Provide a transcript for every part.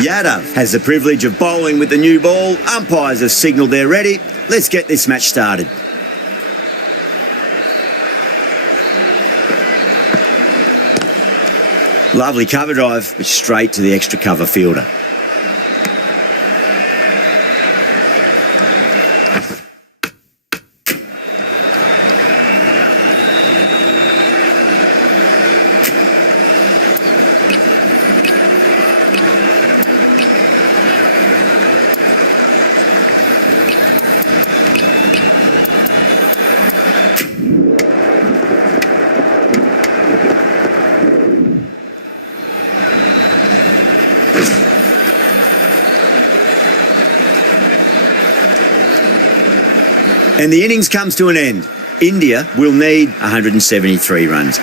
Yadav has the privilege of bowling with the new ball. Umpires have signalled they're ready. Let's get this match started. Lovely cover drive, but straight to the extra cover fielder. And the innings comes to an end. India will need 173 runs.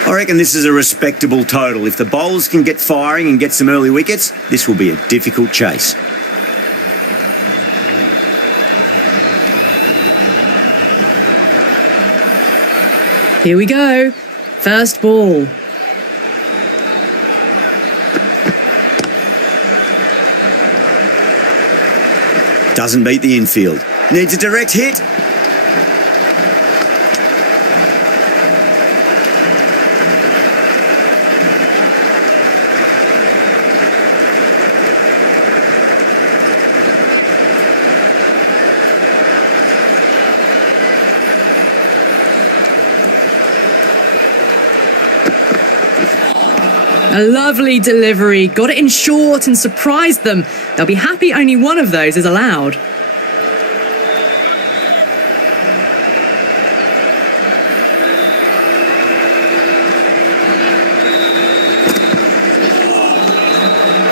I reckon this is a respectable total. If the bowlers can get firing and get some early wickets, this will be a difficult chase. Here we go. First ball. Doesn't beat the infield. Needs a direct hit. A lovely delivery, got it in short and surprised them. They'll be happy only one of those is allowed.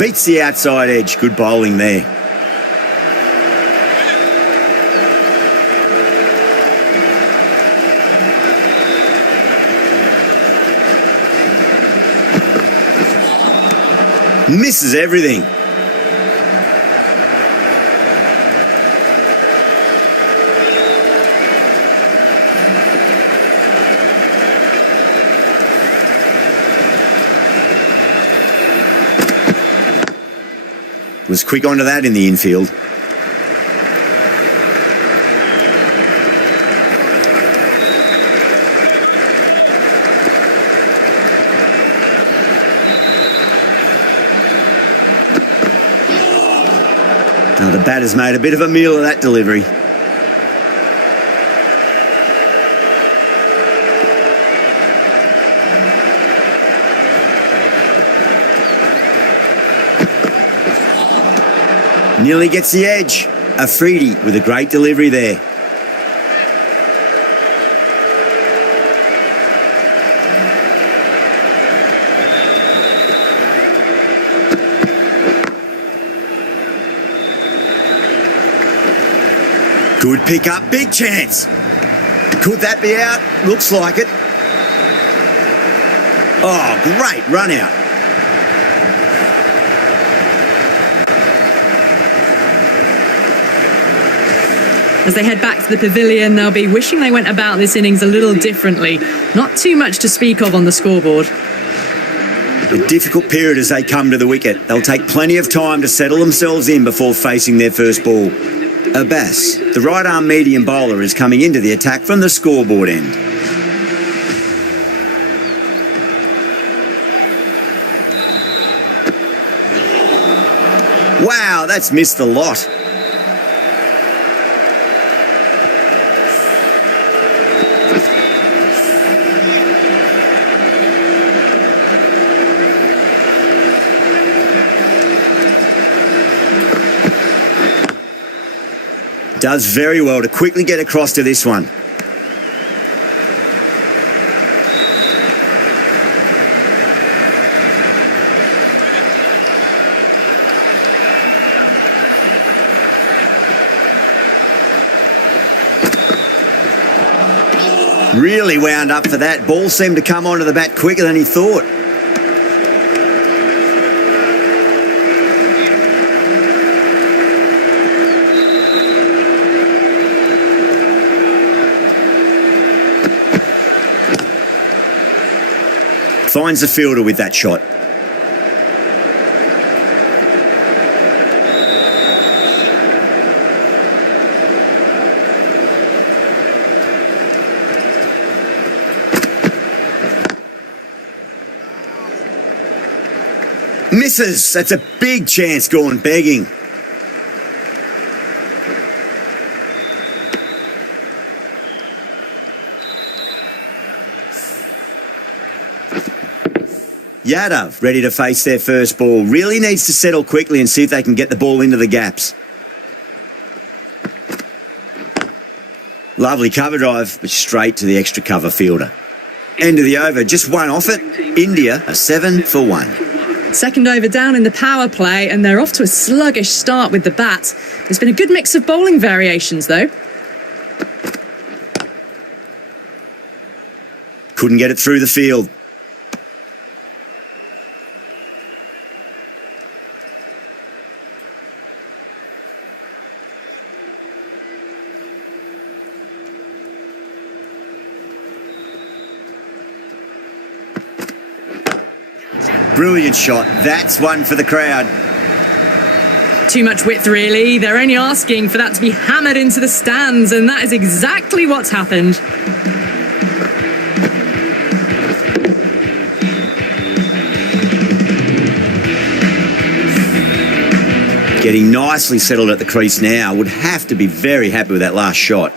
Beats the outside edge. Good bowling there. Misses everything. Was quick onto that in the infield. Now the batter's made a bit of a meal of that delivery. Nearly gets the edge. Afridi with a great delivery there. Good pick up, big chance. Could that be out? Looks like it. Oh, great run out. As they head back to the pavilion, they'll be wishing they went about this innings a little differently. Not too much to speak of on the scoreboard. A difficult period as they come to the wicket. They'll take plenty of time to settle themselves in before facing their first ball. Abbas, the right-arm medium bowler, is coming into the attack from the scoreboard end. Wow, that's missed the lot. Does very well to quickly get across to this one. Really wound up for that. Ball seemed to come onto the bat quicker than he thought. Finds the fielder with that shot. Misses. That's a big chance gone begging. Yadav, ready to face their first ball, really needs to settle quickly and see if they can get the ball into the gaps. Lovely cover drive, but straight to the extra cover fielder. End of the over, just one off it. India are 7 for 1. Second over down in the power play, and they're off to a sluggish start with the bat. There's been a good mix of bowling variations, though. Couldn't get it through the field. Brilliant shot. That's one for the crowd. Too much width, really. They're only asking for that to be hammered into the stands, and that is exactly what's happened. Getting nicely settled at the crease now. Would have to be very happy with that last shot.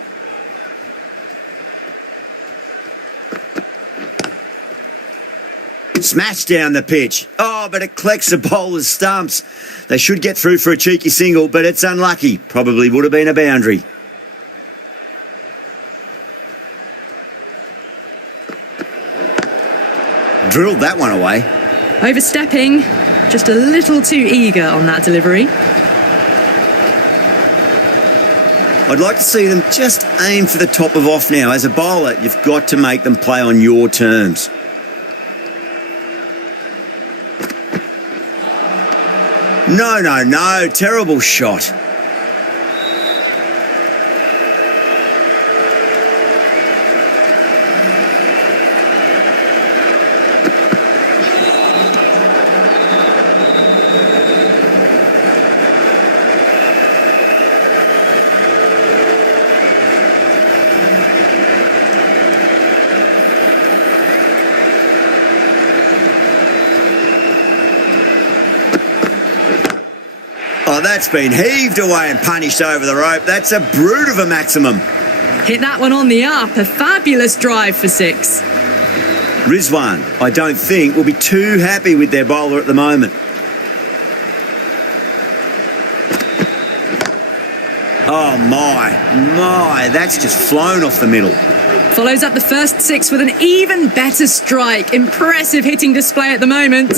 Smashed down the pitch. Oh, but it collects the bowler's stumps. They should get through for a cheeky single, but it's unlucky. Probably would have been a boundary. Drilled that one away. Overstepping, just a little too eager on that delivery. I'd like to see them just aim for the top of off now. As a bowler, you've got to make them play on your terms. No. Terrible shot. Oh, that's been heaved away and punished over the rope. That's a brute of a maximum. Hit that one on the up. A fabulous drive for 6. Rizwan, I don't think, will be too happy with their bowler at the moment. Oh, my, that's just flown off the middle. Follows up the first 6 with an even better strike. Impressive hitting display at the moment.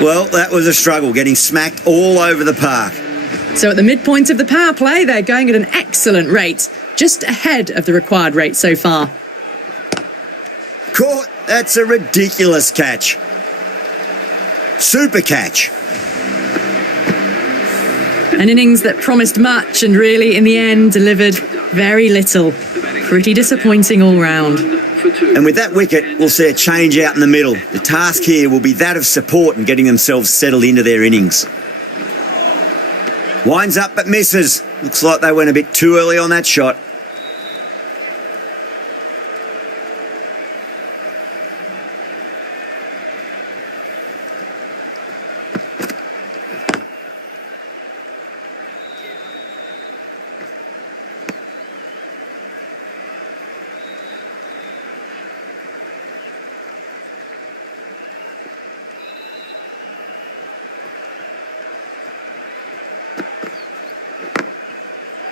Well, that was a struggle, getting smacked all over the park. So at the midpoint of the power play, they're going at an excellent rate, just ahead of the required rate so far. Caught. That's a ridiculous catch. Super catch. An innings that promised much and really, in the end, delivered very little. Pretty disappointing all round. And with that wicket, we'll see a change out in the middle. The task here will be that of support and getting themselves settled into their innings. Winds up but misses. Looks like they went a bit too early on that shot.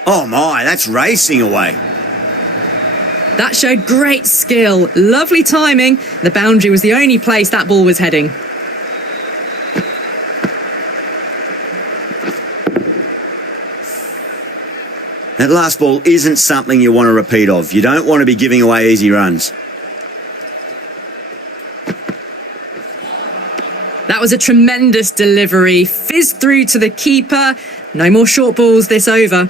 Oh my, that's racing away. That showed great skill, lovely timing. The boundary was the only place that ball was heading. That last ball isn't something you want to repeat of. You don't want to be giving away easy runs. That was a tremendous delivery. Fizzed through to the keeper. No more short balls this over.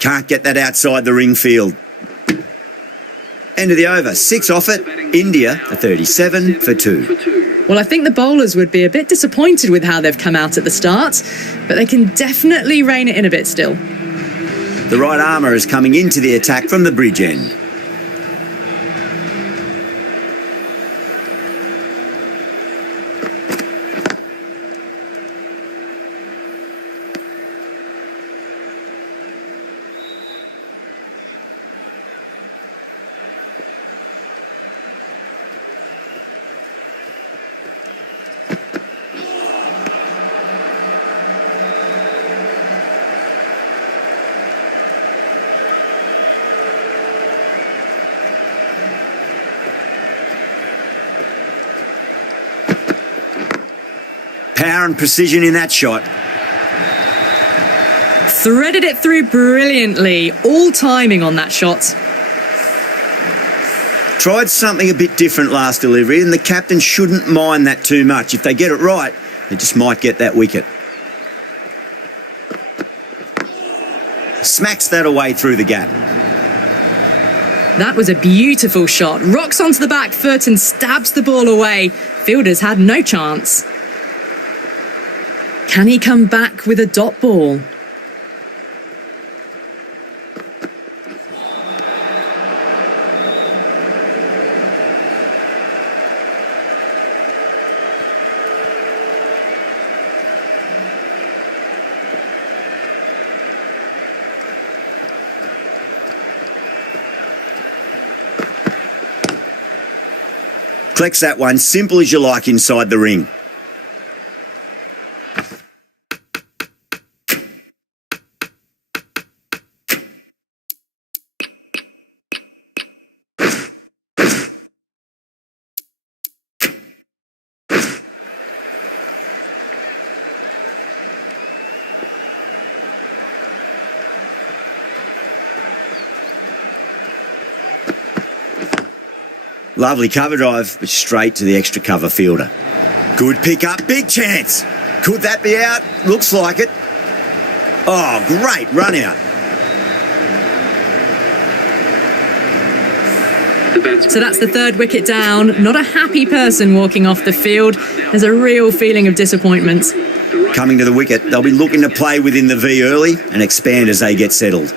Can't get that outside the ring field. End of the over. 6 off it. India for 37 for 2. Well, I think the bowlers would be a bit disappointed with how they've come out at the start, but they can definitely rein it in a bit still. The right armour is coming into the attack from the bridge end. Power and precision in that shot. Threaded it through brilliantly. All timing on that shot. Tried something a bit different last delivery, and the captain shouldn't mind that too much. If they get it right, they just might get that wicket. Smacks that away through the gap. That was a beautiful shot. Rocks onto the back foot and stabs the ball away. Fielders had no chance. Can he come back with a dot ball? Collects that one, simple as you like inside the ring. Lovely cover drive, but straight to the extra cover fielder. Good pick up, big chance. Could that be out? Looks like it. Oh, great run out. So that's the third wicket down. Not a happy person walking off the field. There's a real feeling of disappointment. Coming to the wicket, they'll be looking to play within the V early and expand as they get settled.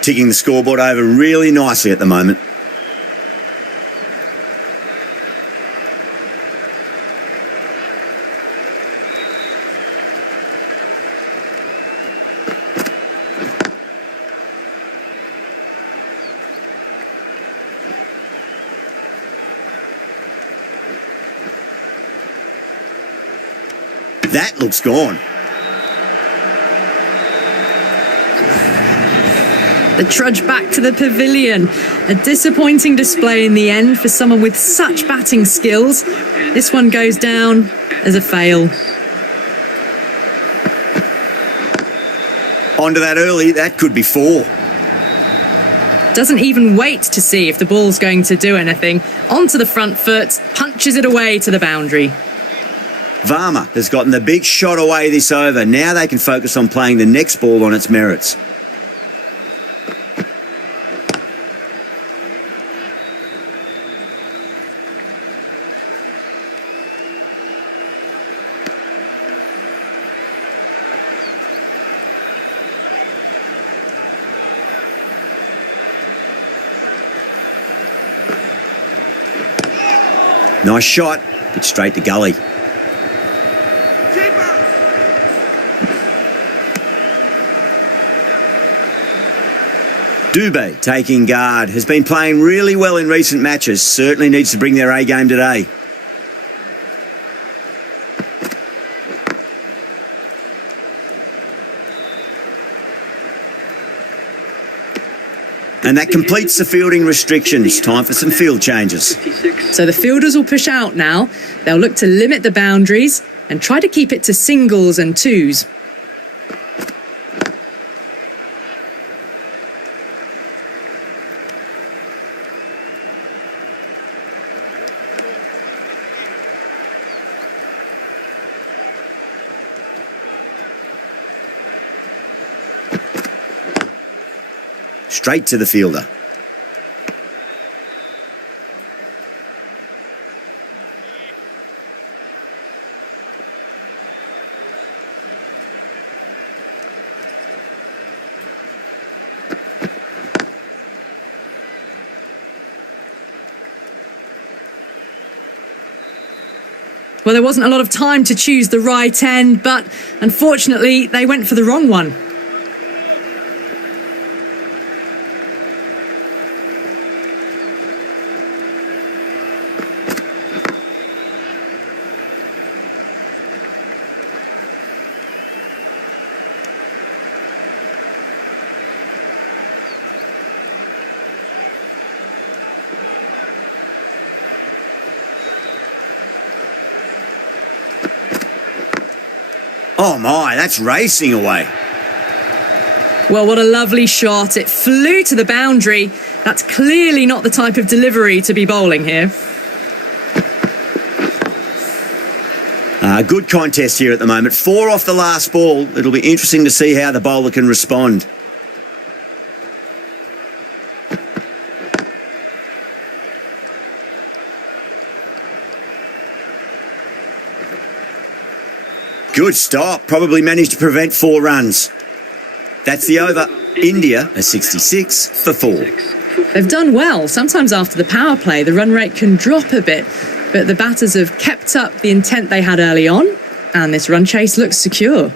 Ticking the scoreboard over really nicely at the moment. That looks gone. The trudge back to the pavilion. A disappointing display in the end for someone with such batting skills. This one goes down as a fail. Onto that early, that could be 4. Doesn't even wait to see if the ball's going to do anything. Onto the front foot, punches it away to the boundary. Varma has gotten the big shot away this over. Now they can focus on playing the next ball on its merits. Nice shot, but straight to gully. Dubé taking guard, has been playing really well in recent matches, certainly needs to bring their A game today. And that completes the fielding restrictions. Time for some field changes. So the fielders will push out now. They'll look to limit the boundaries and try to keep it to singles and twos. Straight to the fielder. Well, there wasn't a lot of time to choose the right end, but unfortunately, they went for the wrong one. Oh my, that's racing away. Well, what a lovely shot. It flew to the boundary. That's clearly not the type of delivery to be bowling here. Good contest here at the moment. 4 off the last ball. It'll be interesting to see how the bowler can respond. Good stop. Probably managed to prevent 4 runs. That's the over. India are 66 for 4. They've done well. Sometimes after the power play, the run rate can drop a bit, but the batters have kept up the intent they had early on, and this run chase looks secure.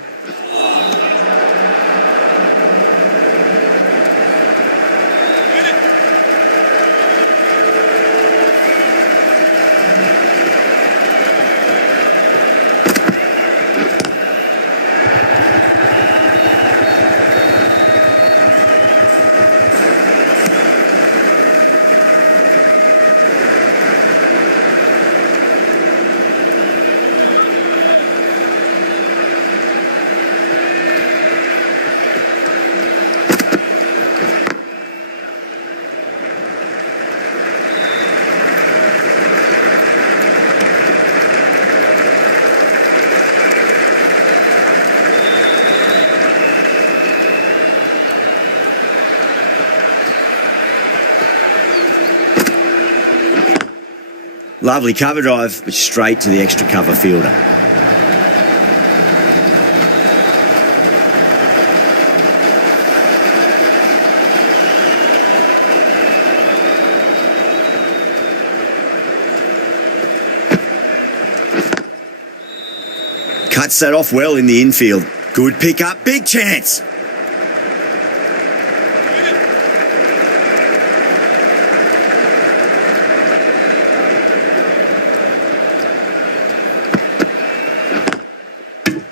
Lovely cover drive, but straight to the extra cover fielder. Cuts that off well in the infield. Good pick up, big chance.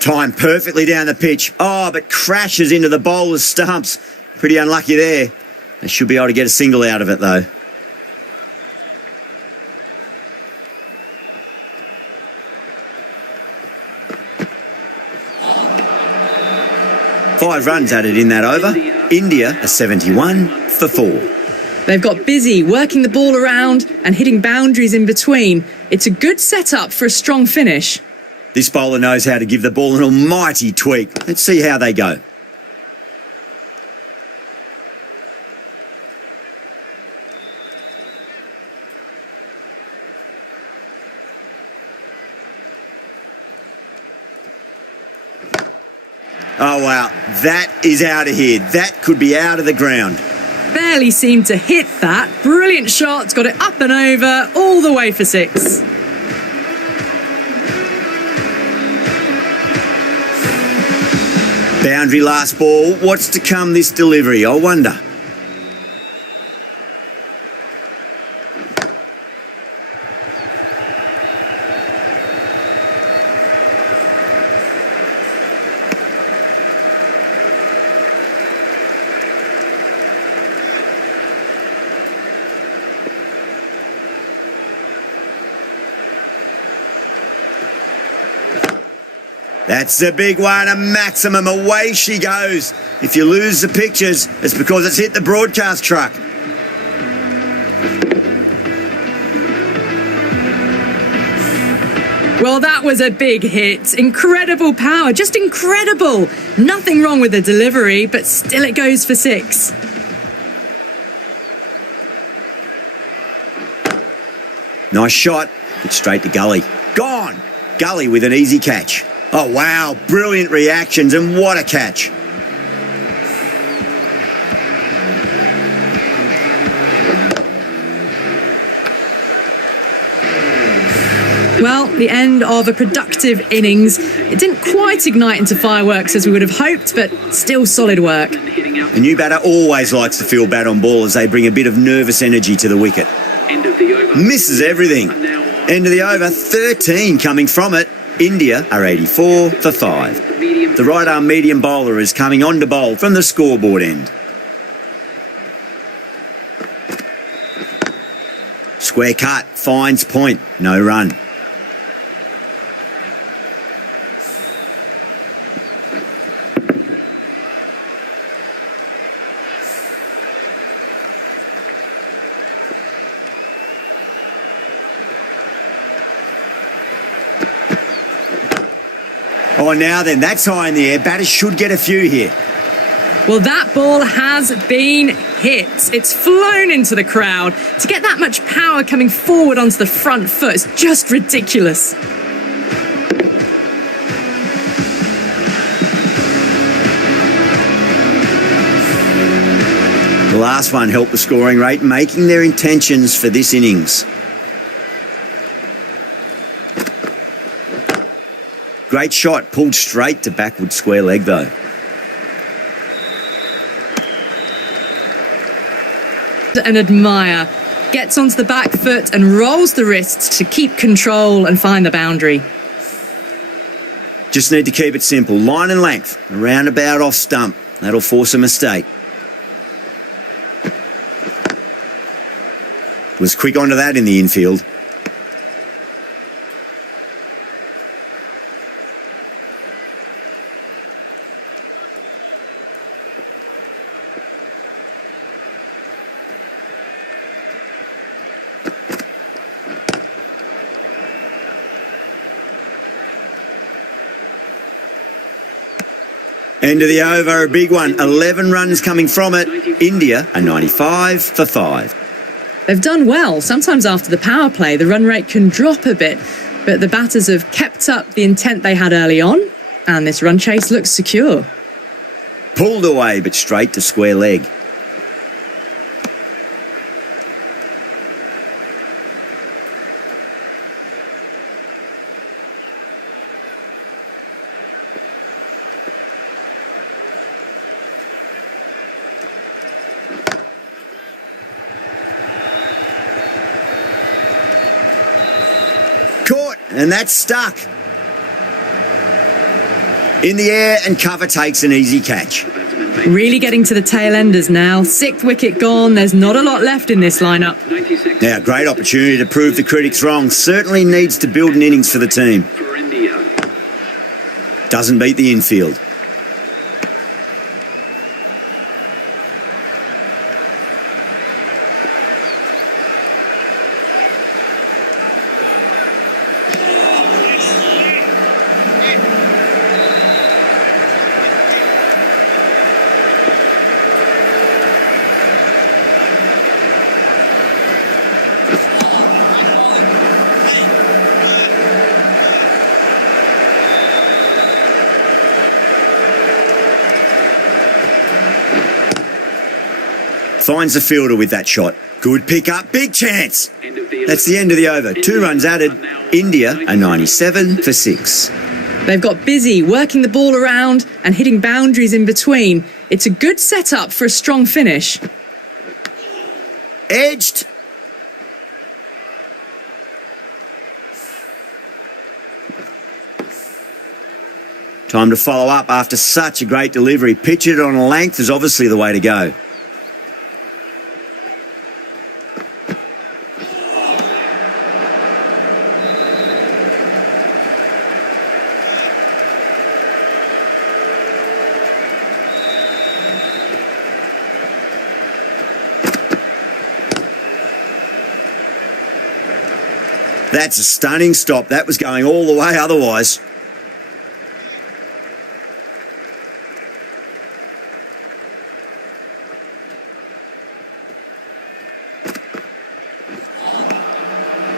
Timed perfectly down the pitch. Oh, but crashes into the bowler's stumps. Pretty unlucky there. They should be able to get a single out of it, though. Five runs added in that over. India are 71 for 4. They've got busy working the ball around and hitting boundaries in between. It's a good setup for a strong finish. This bowler knows how to give the ball an almighty tweak. Let's see how they go. Oh, wow. That is out of here. That could be out of the ground. Barely seemed to hit that. Brilliant shot. Got it up and over, all the way for 6. Boundary last ball. What's to come this delivery? I wonder. That's a big one, a maximum. Away she goes. If you lose the pictures, it's because it's hit the broadcast truck. Well, that was a big hit. Incredible power, just incredible. Nothing wrong with the delivery, but still it goes for 6. Nice shot, but straight to Gully. Gone! Gully with an easy catch. Oh, wow, brilliant reactions, and what a catch. Well, the end of a productive innings. It didn't quite ignite into fireworks as we would have hoped, but still solid work. A new batter always likes to feel bat on ball as they bring a bit of nervous energy to the wicket. Misses everything. End of the over, 13 coming from it. India are 84 for 5. The right-arm medium bowler is coming on to bowl from the scoreboard end. Square cut, finds point, no run. Oh, now then, that's high in the air. Batters should get a few here. Well, that ball has been hit. It's flown into the crowd. To get that much power coming forward onto the front foot is just ridiculous. The last one helped the scoring rate, making their intentions for this innings. Great shot, pulled straight to backward square leg though. And admire. Gets onto the back foot and rolls the wrists to keep control and find the boundary. Just need to keep it simple. Line and length, around about off stump. That'll force a mistake. Was quick onto that in the infield. End of the over, a big one. 11 runs coming from it. India are 95 for 5. They've done well. Sometimes after the power play, the run rate can drop a bit, but the batters have kept up the intent they had early on, and this run chase looks secure. Pulled away, but straight to square leg. Caught, and that's stuck. In the air, and cover takes an easy catch. Really getting to the tail enders now. 6th wicket gone. There's not a lot left in this lineup. Now, great opportunity to prove the critics wrong. Certainly needs to build an innings for the team. Doesn't beat the infield. Finds the fielder with that shot. Good pick up, big chance. That's the end of the over. 2 runs added. India are 97 for 6. They've got busy working the ball around and hitting boundaries in between. It's a good setup for a strong finish. Edged. Time to follow up after such a great delivery. Pitch it on a length is obviously the way to go. That's a stunning stop. That was going all the way otherwise.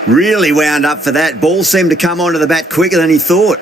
Really wound up for that. Ball seemed to come onto the bat quicker than he thought.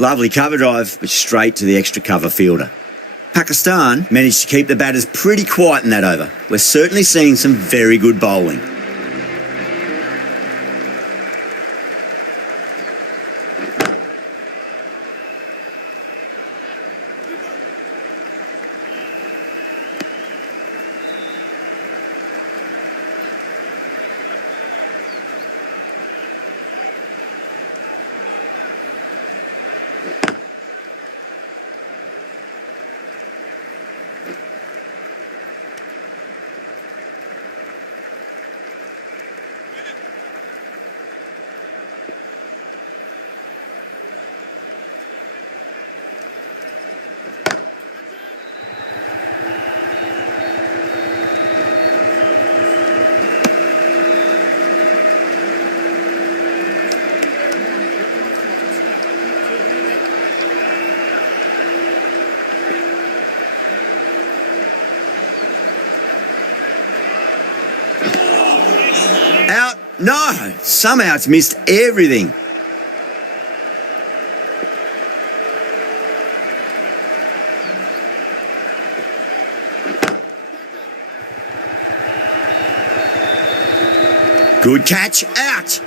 Lovely cover drive, but straight to the extra cover fielder. Pakistan managed to keep the batters pretty quiet in that over. We're certainly seeing some very good bowling. Out? No! Somehow it's missed everything. Good catch. Out!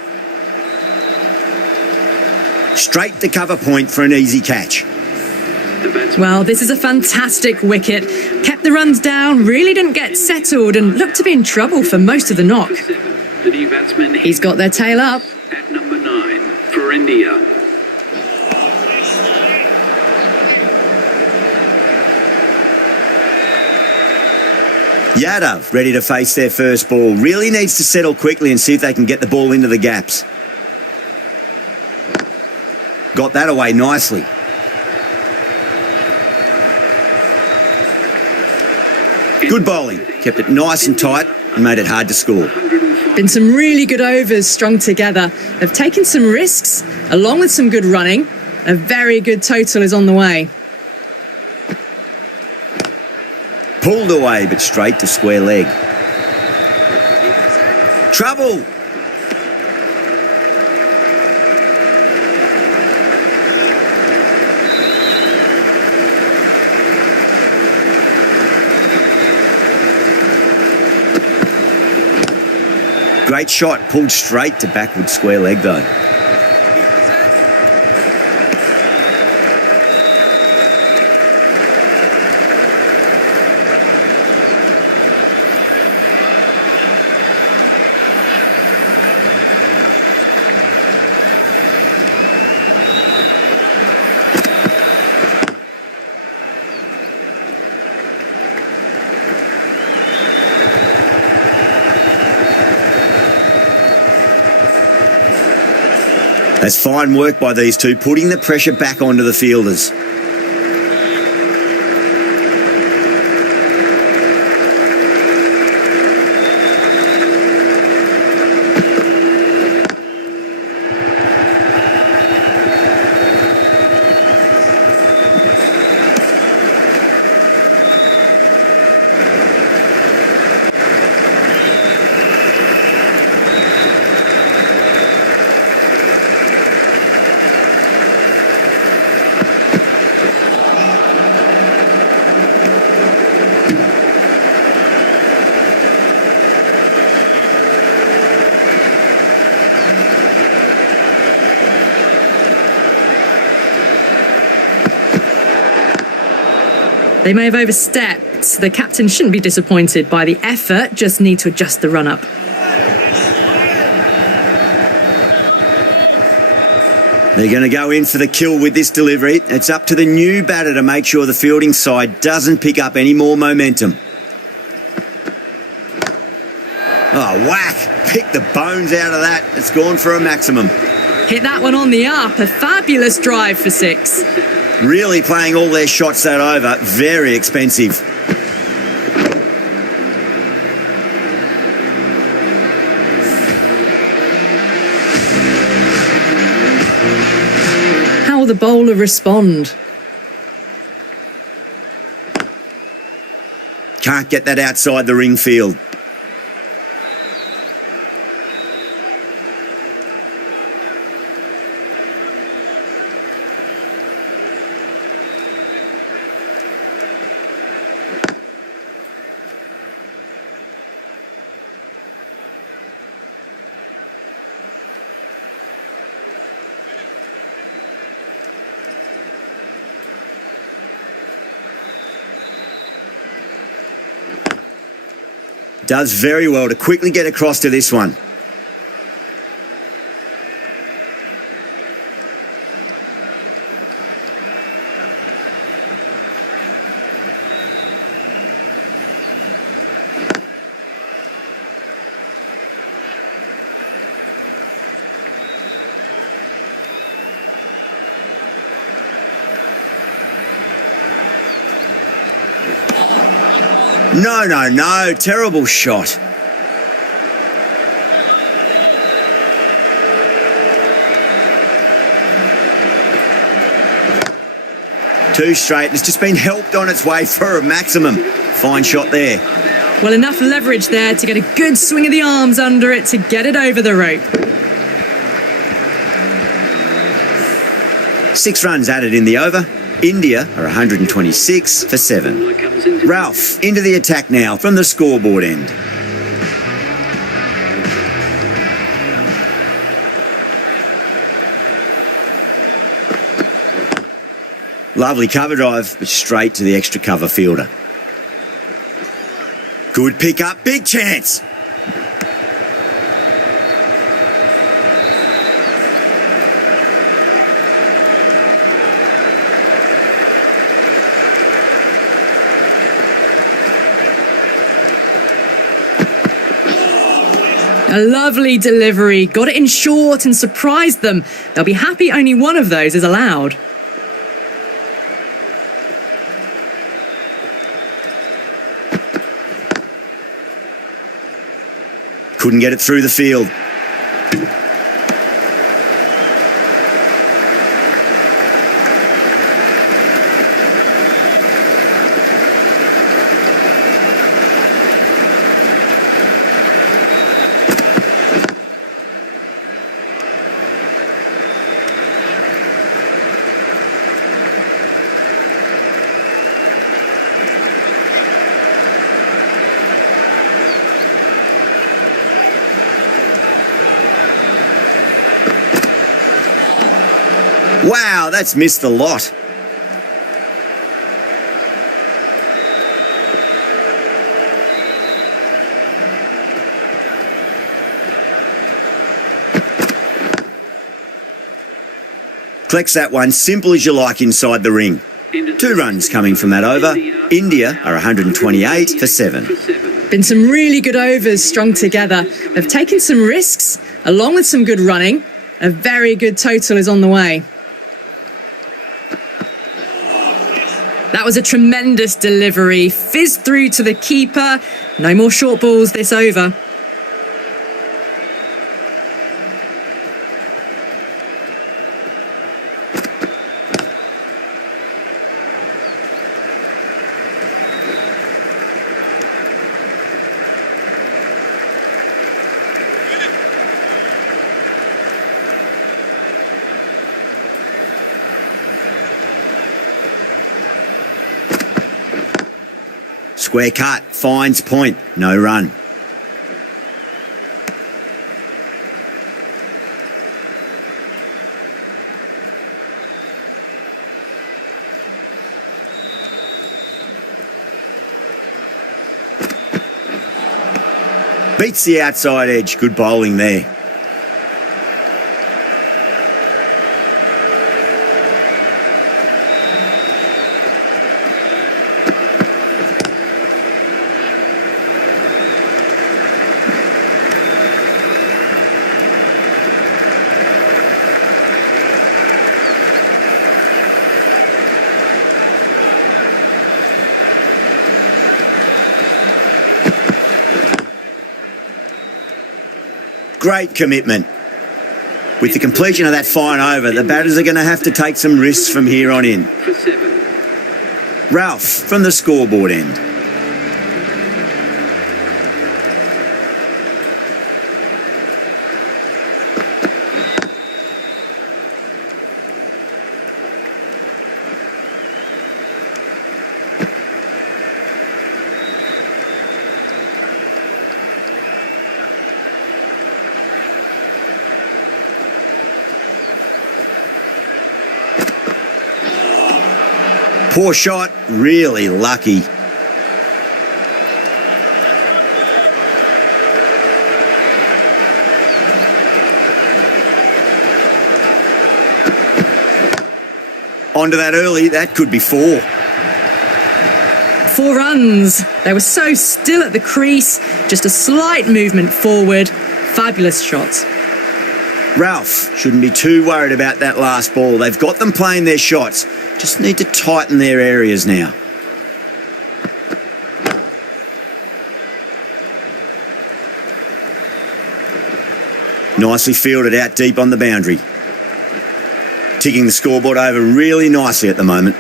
Straight to cover point for an easy catch. Well, this is a fantastic wicket. Kept the runs down, really didn't get settled and looked to be in trouble for most of the knock. The new batsman He's got their tail up. at number 9 for India. Yadav ready to face their first ball. Really needs to settle quickly and see if they can get the ball into the gaps. Got that away nicely. Good bowling. Kept it nice and tight and made it hard to score. Been some really good overs strung together. They've taken some risks, along with some good running. A very good total is on the way. Pulled away, but straight to square leg. Trouble! Great shot, pulled straight to backward square leg though. That's fine work by these two, putting the pressure back onto the fielders. They may have overstepped. The captain shouldn't be disappointed by the effort, just need to adjust the run-up. They're going to go in for the kill with this delivery. It's up to the new batter to make sure the fielding side doesn't pick up any more momentum. Oh, whack! Pick the bones out of that. It's gone for a maximum. Hit that one on the up. A fabulous drive for 6. Really playing all their shots that over. Very expensive. How will the bowler respond? Can't get that outside the ring field. Does very well to quickly get across to this one. No. Terrible shot. Two straight. It's just been helped on its way for a maximum. Fine shot there. Well, enough leverage there to get a good swing of the arms under it to get it over the rope. 6 runs added in the over. India are 126 for 7. Ralph into the attack now from the scoreboard end. Lovely cover drive, but straight to the extra cover fielder. Good pick up, big chance. A lovely delivery. Got it in short and surprised them. They'll be happy only one of those is allowed. Couldn't get it through the field. Wow, that's missed the lot. Collects that one, simple as you like inside the ring. 2 runs coming from that over. India are 128 for 7. Been some really good overs strung together. They've taken some risks along with some good running. A very good total is on the way. That was a tremendous delivery. Fizzed through to the keeper. No more short balls this over. Square cut, finds point, no run. Beats the outside edge. Good bowling there. Great commitment. With the completion of that fine over, the batters are going to have to take some risks from here on in. For 7. Ralph from the scoreboard end. Poor shot, really lucky. Onto that early, that could be 4. 4 runs. They were so still at the crease, just a slight movement forward. Fabulous shots. Ralph shouldn't be too worried about that last ball. They've got them playing their shots. Just need to tighten their areas now. Nicely fielded out deep on the boundary. Ticking the scoreboard over really nicely at the moment.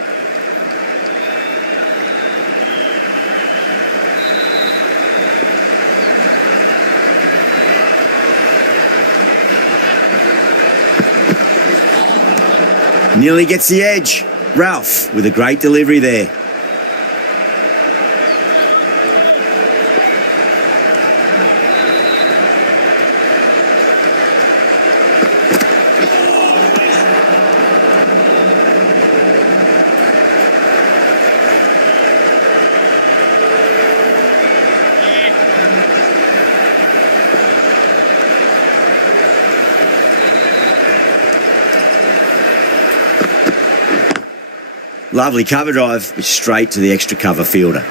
Nearly gets the edge. Ralph with a great delivery there. Lovely cover drive, straight to the extra cover fielder.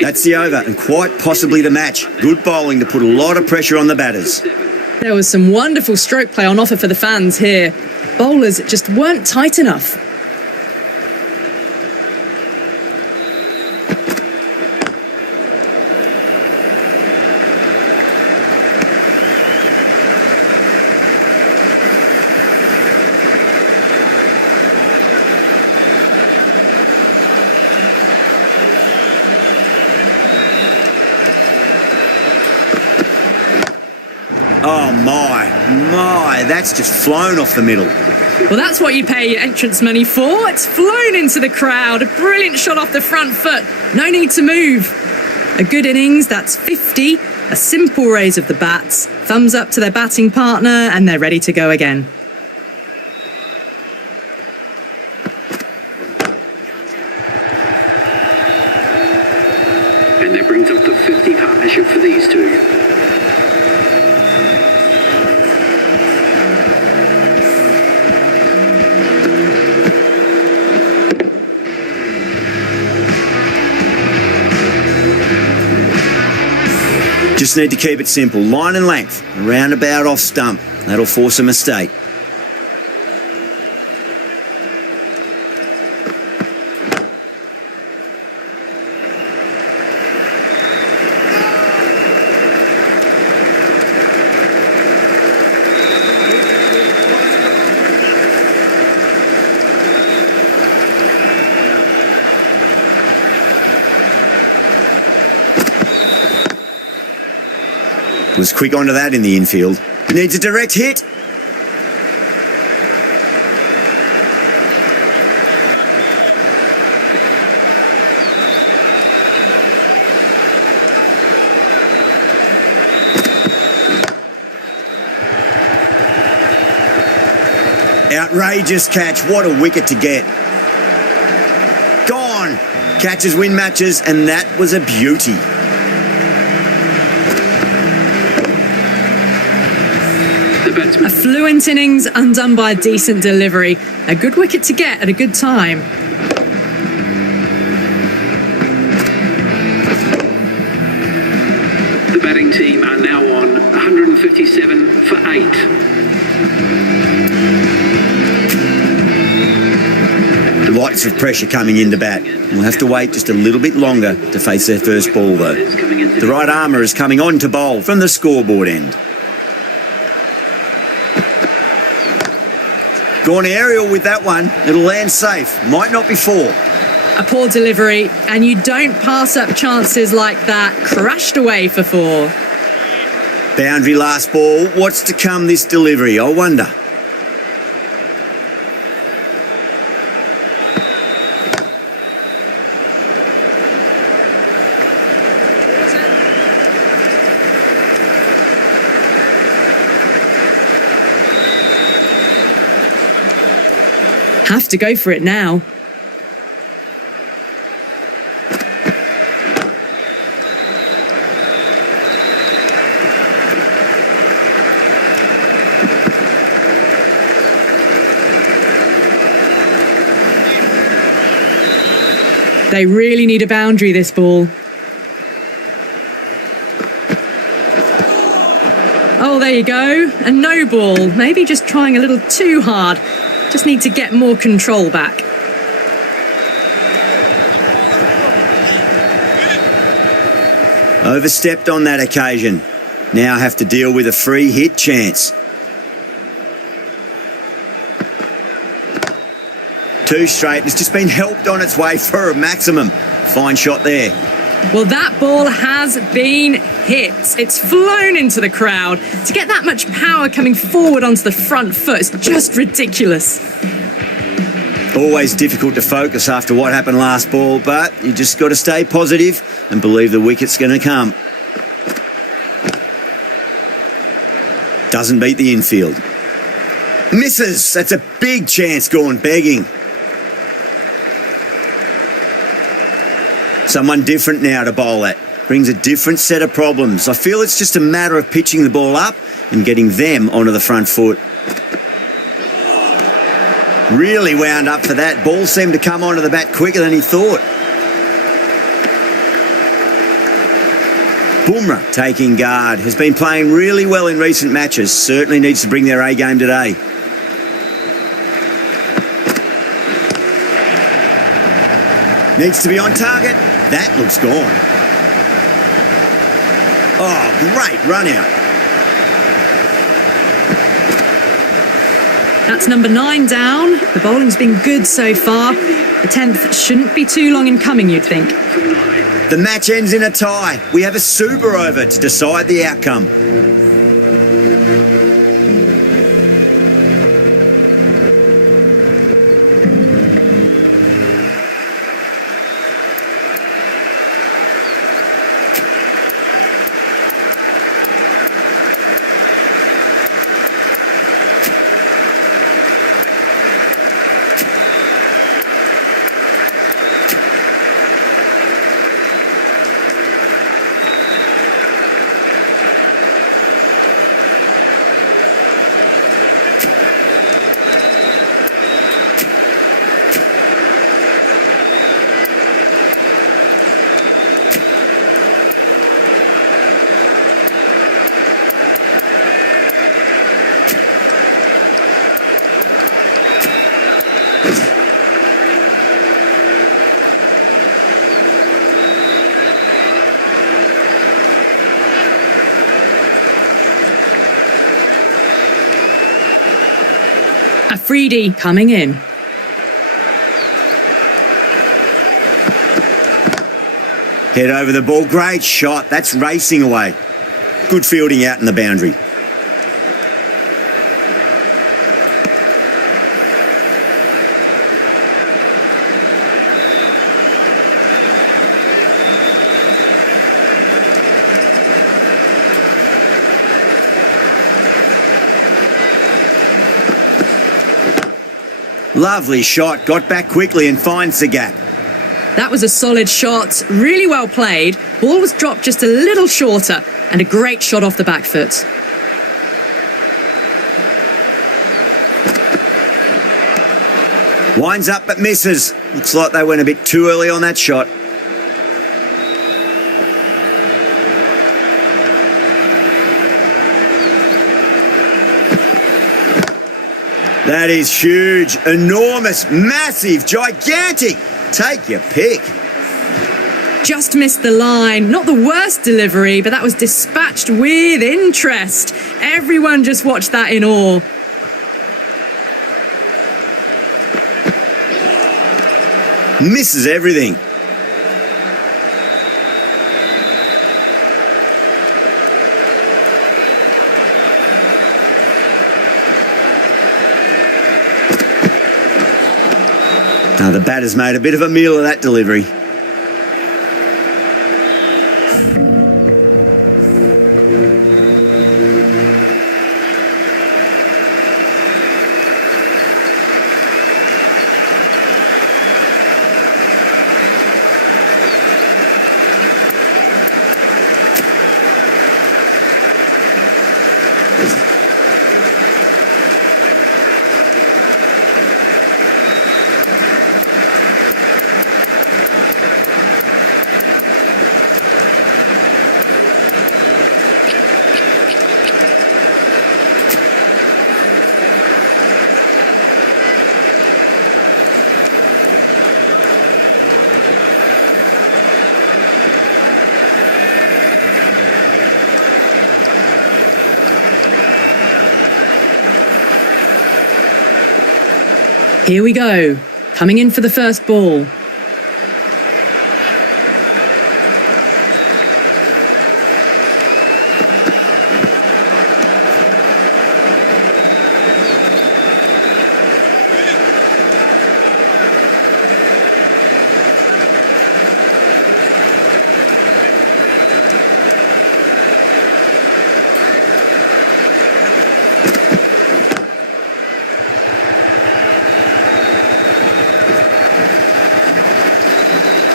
That's the over and quite possibly the match. Good bowling to put a lot of pressure on the batters. There was some wonderful stroke play on offer for the fans here. Bowlers just weren't tight enough. Oh my, that's just flown off the middle. Well, that's what you pay your entrance money for. It's flown into the crowd. A brilliant shot off the front foot. No need to move. A good innings, that's 50. A simple raise of the bats. Thumbs up to their batting partner, and they're ready to go again. And that brings up the 50 partnership for these two. Just need to keep it simple. Line and length, roundabout off stump. That'll force a mistake. Was quick onto that in the infield. Needs a direct hit. Outrageous catch. What a wicket to get. Gone. Catches win matches, and that was a beauty. A fluent innings undone by a decent delivery. A good wicket to get at a good time. The batting team are now on 157 for 8. Lots of pressure coming in to bat. We'll have to wait just a little bit longer to face their first ball, though. The right armour is coming on to bowl from the scoreboard end. Gone aerial with that one. It'll land safe. Might not be 4. A poor delivery, and you don't pass up chances like that. Crashed away for 4. Boundary last ball. What's to come this delivery, I wonder? Have to go for it now. They really need a boundary, this ball. Oh, there you go. A no ball. Maybe just trying a little too hard. Just need to get more control back. Overstepped on that occasion. Now have to deal with a free hit chance. 2 straight, and it's just been helped on its way for a maximum. Fine shot there. Well, that ball has been hit. It's flown into the crowd. To get that much power coming forward onto the front foot is just ridiculous. Always difficult to focus after what happened last ball, but you just got to stay positive and believe the wicket's going to come. Doesn't beat the infield. Misses. That's a big chance gone begging. Someone different now to bowl at. Brings a different set of problems. I feel it's just a matter of pitching the ball up and getting them onto the front foot. Really wound up for that. Ball seemed to come onto the bat quicker than he thought. Bumrah taking guard. Has been playing really well in recent matches. Certainly needs to bring their A game today. Needs to be on target. That looks gone. Oh, great run out. That's number 9 down. The bowling's been good so far. The 10th shouldn't be too long in coming, you'd think. The match ends in a tie. We have a super over to decide the outcome. Freedy coming in. Head over the ball. Great shot. That's racing away. Good fielding out in the boundary. Lovely shot, got back quickly and finds the gap. That was a solid shot, really well played. Ball was dropped just a little shorter, and a great shot off the back foot. Winds up but misses. Looks like they went a bit too early on that shot. That is huge, enormous, massive, gigantic. Take your pick. Just missed the line. Not the worst delivery, but that was dispatched with interest. Everyone just watched that in awe. Misses everything. Now the batter's made a bit of a meal of that delivery. Here we go. Coming in for the first ball.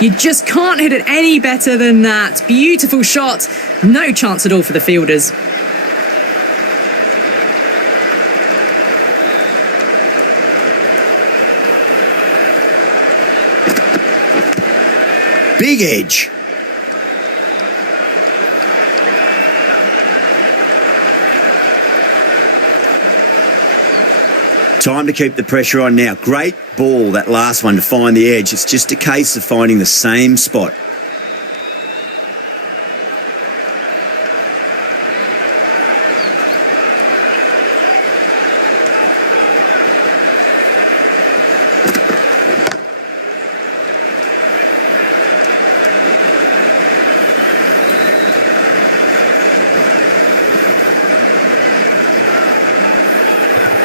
You just can't hit it any better than that. Beautiful shot. No chance at all for the fielders. Big edge. Time to keep the pressure on now. Great ball, that last one, to find the edge. It's just a case of finding the same spot.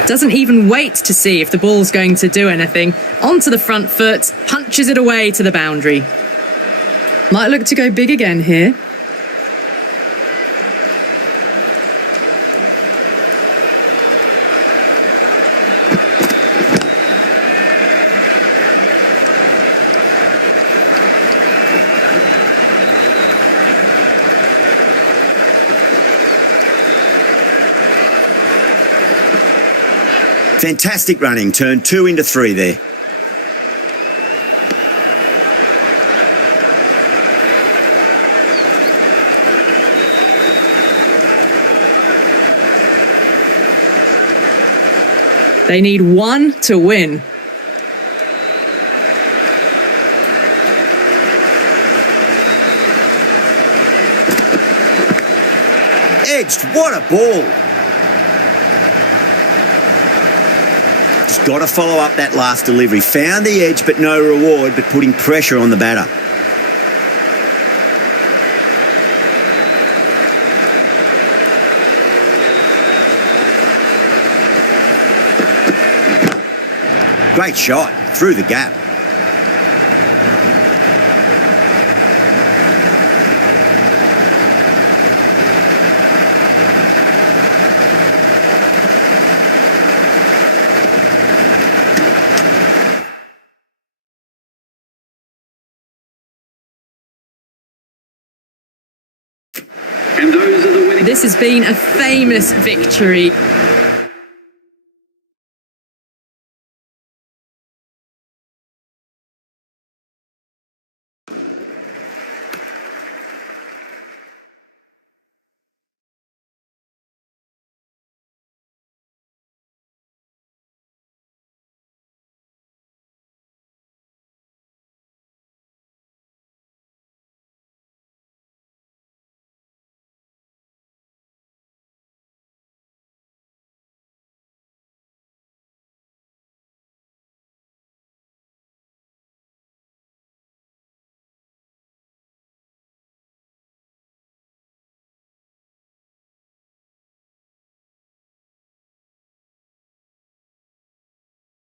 Doesn't even wait to see if the ball's going to do anything. Onto the front foot, punches it away to the boundary. Might look to go big again here. Fantastic running, turned 2 into 3 there. They need 1 to win. Edged, what a ball. Just got to follow up that last delivery. Found the edge, but no reward, but putting pressure on the batter. Great shot, through the gap. has been a famous victory.